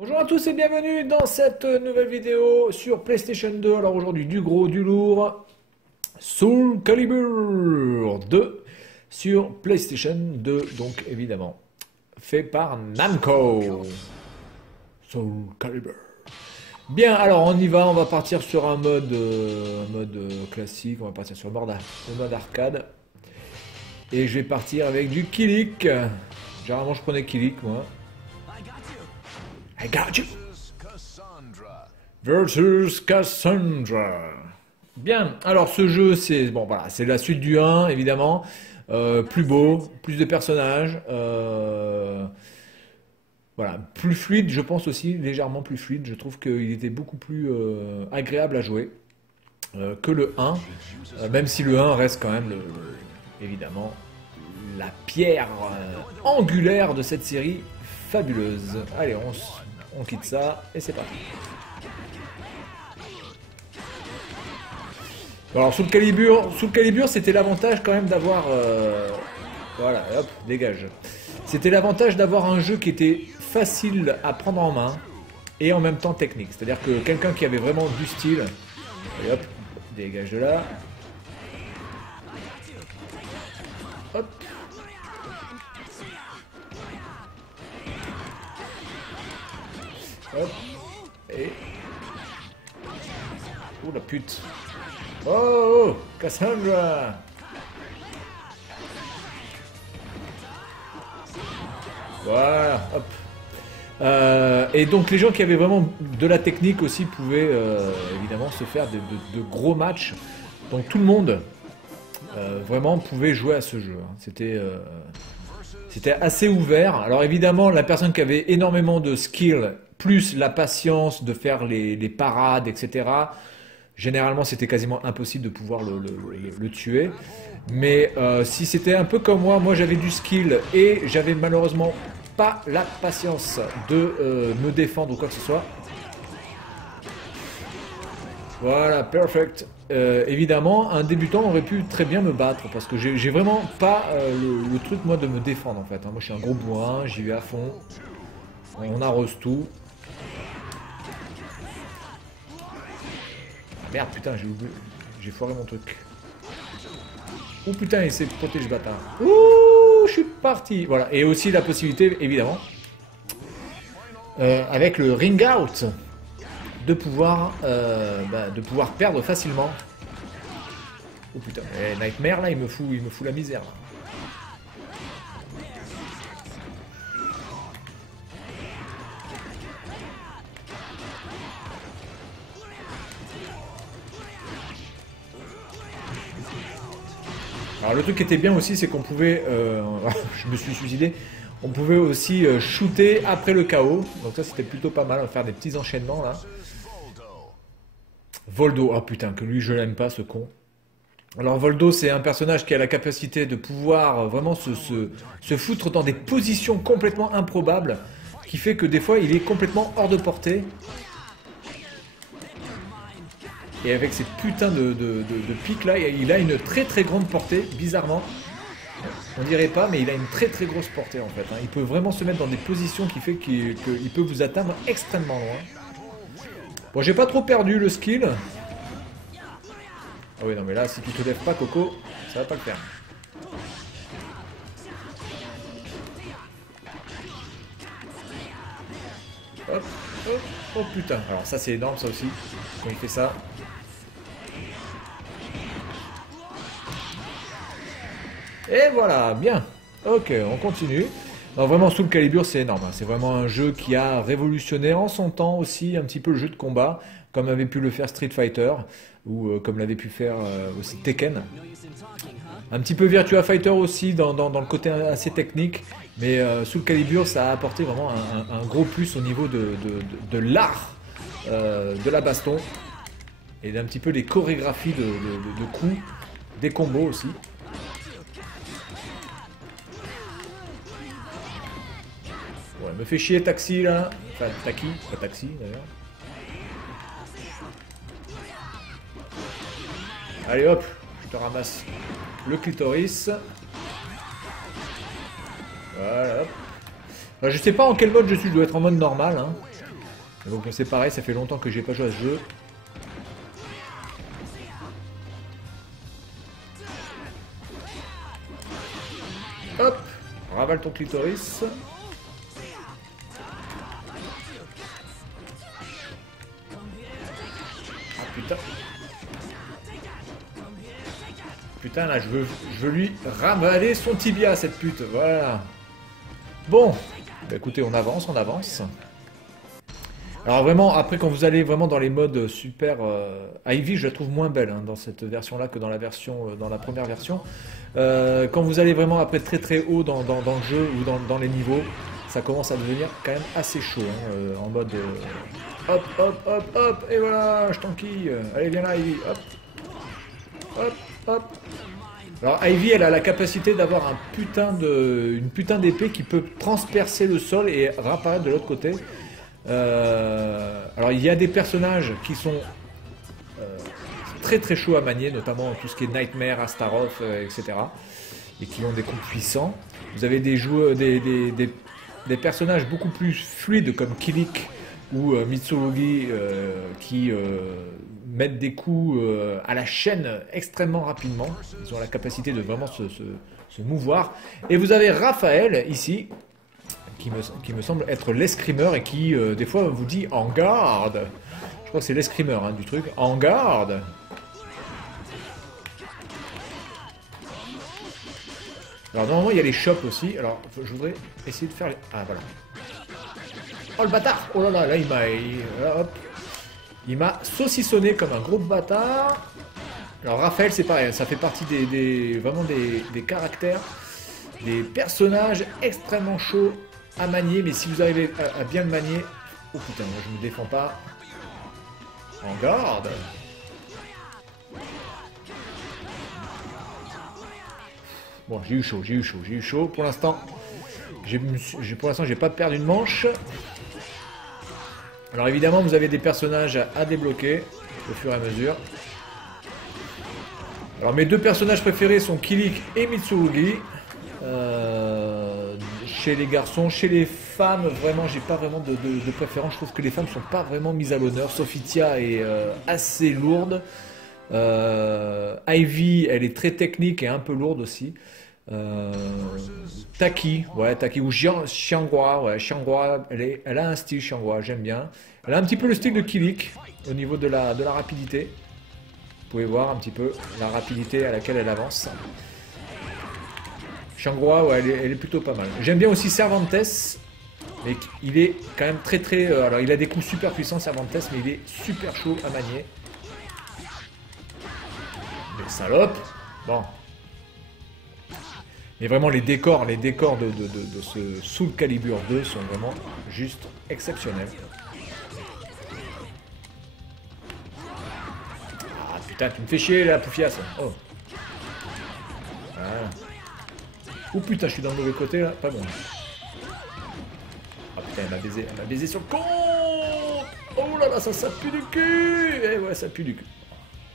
Bonjour à tous et bienvenue dans cette nouvelle vidéo sur PlayStation 2. Alors aujourd'hui du gros, du lourd, Soul Calibur 2 sur PlayStation 2, donc évidemment fait par Namco. Soul Calibur. Bien, alors on y va, on va partir sur un mode classique, on va partir sur le mode arcade. Et je vais partir avec du Kilik. Généralement je prenais Kilik moi. I got you. Versus Cassandra. Bien, alors ce jeu c'est bon voilà, c'est la suite du 1 évidemment, plus beau, plus de personnages, voilà, plus fluide, je pense aussi légèrement plus fluide. Je trouve qu'il était beaucoup plus agréable à jouer que le 1, même si le 1 reste quand même évidemment la pierre angulaire de cette série fabuleuse. Allez, on quitte ça et c'est parti. Alors sous le Calibur, c'était l'avantage quand même d'avoir voilà, hop, dégage. C'était l'avantage d'avoir un jeu qui était facile à prendre en main et en même temps technique. C'est-à-dire que quelqu'un qui avait vraiment du style, allez, hop, dégage de là. Hop. Hop. Et... oh la pute. Oh, Cassandra. Voilà, hop. Et donc les gens qui avaient vraiment de la technique aussi pouvaient évidemment se faire de gros matchs. Donc tout le monde vraiment pouvait jouer à ce jeu. C'était assez ouvert. Alors évidemment, la personne qui avait énormément de skill, plus la patience de faire les parades, etc., généralement, c'était quasiment impossible de pouvoir le tuer. Mais si c'était un peu comme moi j'avais du skill et j'avais malheureusement pas la patience de me défendre ou quoi que ce soit. Voilà, perfect. Évidemment, un débutant aurait pu très bien me battre parce que j'ai vraiment pas le truc moi de me défendre en fait. Moi je suis un gros bourrin, j'y vais à fond. On arrose tout. Merde, putain, j'ai foiré mon truc. Oh putain, il s'est protégé ce bâtard. Ouh, je suis parti. Voilà, et aussi la possibilité, évidemment, avec le ring out, de pouvoir perdre facilement. Oh putain, Nightmare là, il me fout la misère. Là. Alors le truc qui était bien aussi, c'est qu'on pouvait, je me suis suicidé, on pouvait aussi shooter après le KO, donc ça c'était plutôt pas mal, faire des petits enchaînements là. Voldo, oh putain, que lui je l'aime pas ce con. Alors Voldo c'est un personnage qui a la capacité de pouvoir vraiment se foutre dans des positions complètement improbables, qui fait que des fois il est complètement hors de portée. Et avec ces putains de pics là, il a une très très grande portée, bizarrement. On dirait pas, mais il a une très très grosse portée en fait. Il peut vraiment se mettre dans des positions qui fait qu'il peut vous atteindre extrêmement loin. Bon, j'ai pas trop perdu le skill. Ah oui, non mais là, si tu te lèves pas, Coco, ça va pas le faire. Hop, hop, oh putain. Alors ça c'est énorme ça aussi, quand il fait ça. Et voilà, bien. Ok, on continue. Alors vraiment, Soul Calibur, c'est énorme. C'est vraiment un jeu qui a révolutionné en son temps aussi un petit peu le jeu de combat, comme avait pu le faire Street Fighter, ou comme l'avait pu faire aussi Tekken. Un petit peu Virtua Fighter aussi, dans le côté assez technique. Mais Soul Calibur, ça a apporté vraiment un gros plus au niveau de l'art de la baston. Et d'un petit peu les chorégraphies de coups, des combos aussi. Ouais, me fait chier Taxi là. Enfin, Taki, pas Taxi d'ailleurs. Allez hop, je te ramasse le clitoris. Voilà, hop. Alors, je sais pas en quel mode je suis, je dois être en mode normal. Hein. Donc c'est pareil, ça fait longtemps que j'ai pas joué à ce jeu. Hop, ravale ton clitoris. Ah putain. Putain là, je veux lui ravaler son tibia, cette pute, voilà. Bon, bah, écoutez, on avance, on avance. Alors vraiment, après quand vous allez vraiment dans les modes super... Ivy, je la trouve moins belle hein, dans cette version-là que dans la version, dans la première version. Quand vous allez vraiment après très haut dans le jeu ou dans les niveaux, ça commence à devenir quand même assez chaud. Hein, en mode... hop, hop, hop, hop, et voilà, je t'enquille. Allez, viens là, Ivy, hop. Hop, hop. Alors Ivy, elle a la capacité d'avoir une putain d'épée qui peut transpercer le sol et réapparaître de l'autre côté. Alors il y a des personnages qui sont très chauds à manier, notamment tout ce qui est Nightmare, Astaroth, etc. Et qui ont des coups puissants. Vous avez des joueurs, des personnages beaucoup plus fluides comme Kilik ou Mitsurugi qui mettent des coups à la chaîne extrêmement rapidement. Ils ont la capacité de vraiment se mouvoir. Et vous avez Raphaël ici, qui me semble être l'escrimeur et qui des fois vous dit en garde. Je crois que c'est l'escrimeur hein, du truc. En garde. Alors normalement il y a les shops aussi. Alors je voudrais essayer de faire les... Ah voilà. Oh le bâtard. Oh là là, là il m'a saucissonné comme un gros bâtard. Alors Raphaël c'est pareil, ça fait partie vraiment des caractères, des personnages extrêmement chauds à manier, mais si vous arrivez à bien le manier... Oh putain, moi je me défends pas. En garde. Bon, j'ai eu chaud. Pour l'instant, j'ai pas perdu une manche. Alors évidemment, vous avez des personnages à débloquer au fur et à mesure. Alors mes deux personnages préférés sont Kilik et Mitsurugi. Chez les garçons, chez les femmes, vraiment, j'ai pas vraiment de préférence. Je trouve que les femmes sont pas vraiment mises à l'honneur. Sophitia est assez lourde. Ivy, elle est très technique et un peu lourde aussi. Taki ou Xianghua, Xianghua, elle a un style Xianghua, j'aime bien. Elle a un petit peu le style de Kilik au niveau de la rapidité. Vous pouvez voir un petit peu la rapidité à laquelle elle avance. Xianghua, ouais, elle est plutôt pas mal. J'aime bien aussi Cervantes, mais il est quand même très... alors il a des coups super puissants Cervantes, mais il est super chaud à manier. Mais salope. Bon. Mais vraiment les décors de ce Soul Calibur 2 sont vraiment juste exceptionnels. Ah putain, tu me fais chier la poufiasse. Oh. Voilà. Oh putain, je suis dans le mauvais côté là, pas bon. Ah putain, elle m'a baisé sur le con. Oh là là, ça pue du cul. Eh ouais, ça pue du cul.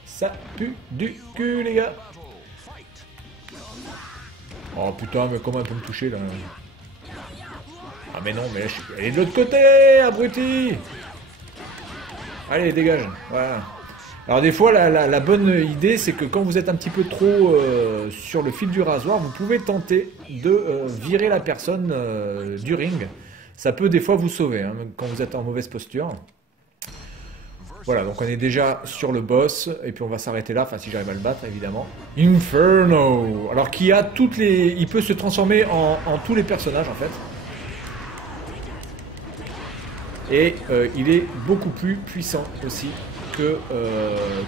Ça pue du cul les gars. Oh putain, mais comment elle peut me toucher là? Ah mais non, mais là, elle est de l'autre côté, abruti. Allez, dégage, voilà. Alors des fois, la bonne idée, c'est que quand vous êtes un petit peu trop sur le fil du rasoir, vous pouvez tenter de virer la personne du ring. Ça peut des fois vous sauver, hein, quand vous êtes en mauvaise posture. Voilà, donc on est déjà sur le boss, et puis on va s'arrêter là, enfin si j'arrive à le battre, évidemment. Inferno. Alors qui a toutes les... Il peut se transformer en tous les personnages, en fait. Et il est beaucoup plus puissant aussi que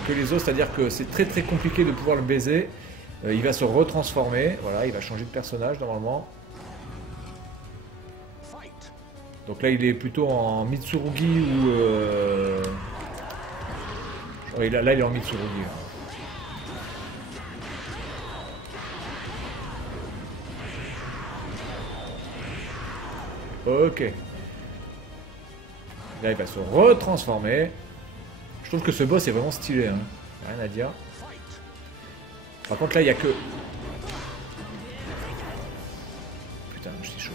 les autres, c'est-à-dire que c'est très compliqué de pouvoir le baiser. Il va se retransformer, voilà, il va changer de personnage normalement. Donc là il est plutôt en Mitsurugi ou... Oui, là il est en Mitsurugi. Ok. Là il va se retransformer. Je trouve que ce boss est vraiment stylé, hein. Rien à dire. Par contre là il n'y a que... Putain, c'est chaud.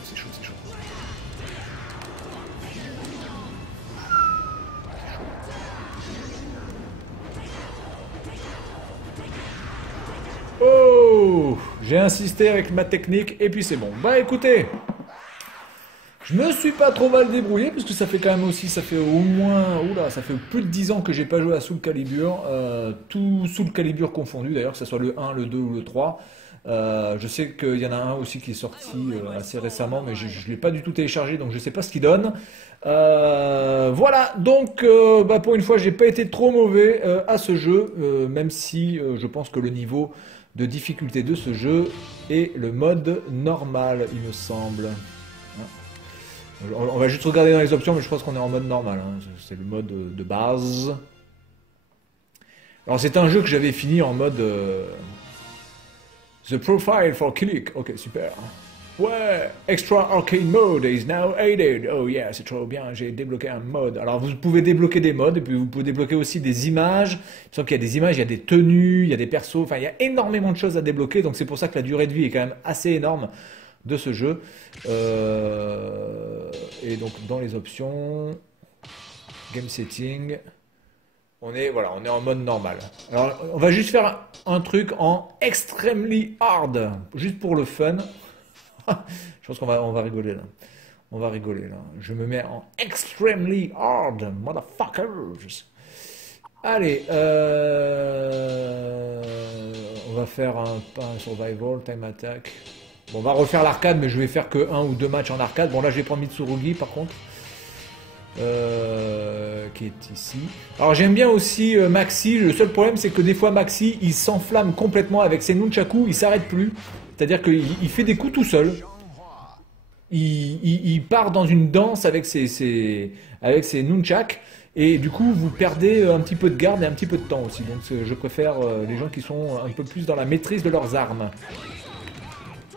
J'ai insisté avec ma technique et puis c'est bon. Bah écoutez, je me suis pas trop mal débrouillé parce que ça fait quand même aussi, ça fait au moins, oula, ça fait plus de 10 ans que j'ai pas joué à Soul Calibur, tout Soul Calibur confondu d'ailleurs, que ce soit le 1, le 2 ou le 3. Je sais qu'il y en a un aussi qui est sorti assez récemment, mais je ne l'ai pas du tout téléchargé, donc je ne sais pas ce qu'il donne. Voilà, donc bah, pour une fois, j'ai pas été trop mauvais à ce jeu, même si je pense que le niveau de difficulté de ce jeu est le mode normal, il me semble. On va juste regarder dans les options, mais je pense qu'on est en mode normal. Hein. C'est le mode de base. Alors c'est un jeu que j'avais fini en mode... The profile for Kilik. Ok, super. Ouais, Extra Arcade Mode is now added. Oh yeah, c'est trop bien, j'ai débloqué un mode. Alors vous pouvez débloquer des modes, et puis vous pouvez débloquer aussi des images. Il me semble qu'il y a des images, il y a des tenues, il y a des persos, enfin il y a énormément de choses à débloquer, donc c'est pour ça que la durée de vie est quand même assez énorme de ce jeu. Et donc dans les options, Game Setting... On est en mode normal. Alors, on va juste faire un truc en extremely hard, juste pour le fun. Je pense qu'on va rigoler là. On va rigoler là. Je me mets en extremely hard, motherfuckers. Allez, on va faire un survival, time attack. Bon, on va refaire l'arcade, mais je vais faire que 1 ou 2 matchs en arcade. Bon, là, je vais prendre Mitsurugi par contre. Qui est ici. Alors j'aime bien aussi Maxi. Le seul problème c'est que des fois Maxi il s'enflamme complètement avec ses nunchakus, il s'arrête plus. C'est-à-dire qu'il fait des coups tout seul. Il part dans une danse avec ses nunchaks et du coup vous perdez un petit peu de garde et un petit peu de temps aussi. Donc je préfère les gens qui sont un peu plus dans la maîtrise de leurs armes.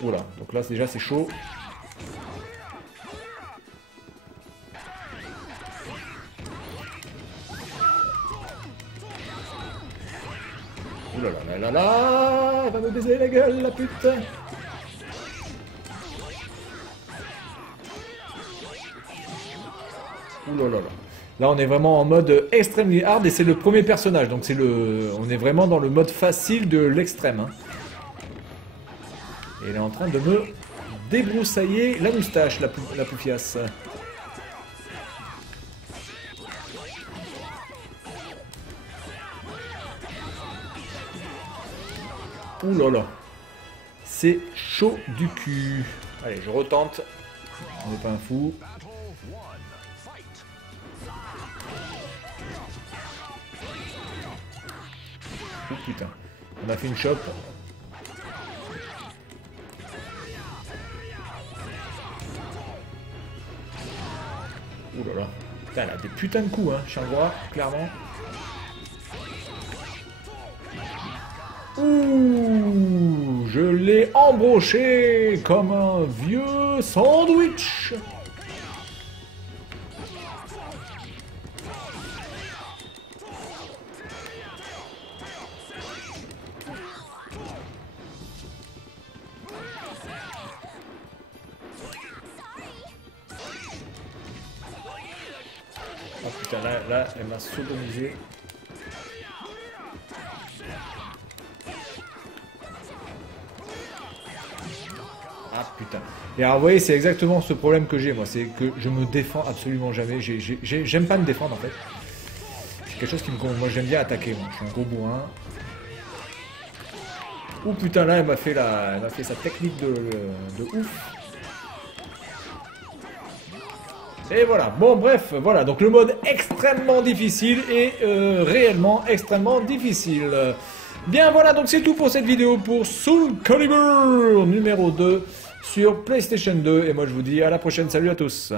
Voilà, donc là déjà c'est chaud. Ouh là là là là, elle va me baiser la gueule, la pute. Ouh là là là. Là, on est vraiment en mode extremely hard et c'est le premier personnage. Donc, on est vraiment dans le mode facile de l'extrême. Hein. Et elle est en train de me débroussailler la moustache, la poufiasse. Ouh là là, c'est chaud du cul. Allez, je retente. On n'est pas un fou. Oh putain, on a fait une chope. Ouh là là, putain, elle a des putains de coups, hein, Charles, clairement. Ouh, je l'ai embroché comme un vieux sandwich. Ah putain, là, elle m'a sodomisé. Ah putain. Et alors vous voyez, c'est exactement ce problème que j'ai moi, c'est que je me défends absolument jamais. J'aime pas me défendre en fait. C'est quelque chose qui me... Moi j'aime bien attaquer, moi. Je suis un gros bourrin. Oh putain, là elle m'a fait sa technique de ouf. Et voilà, bon bref, voilà, donc le mode extrêmement difficile et réellement extrêmement difficile. Bien voilà, donc c'est tout pour cette vidéo pour Soul Calibur numéro 2 sur PlayStation 2. Et moi je vous dis à la prochaine, salut à tous.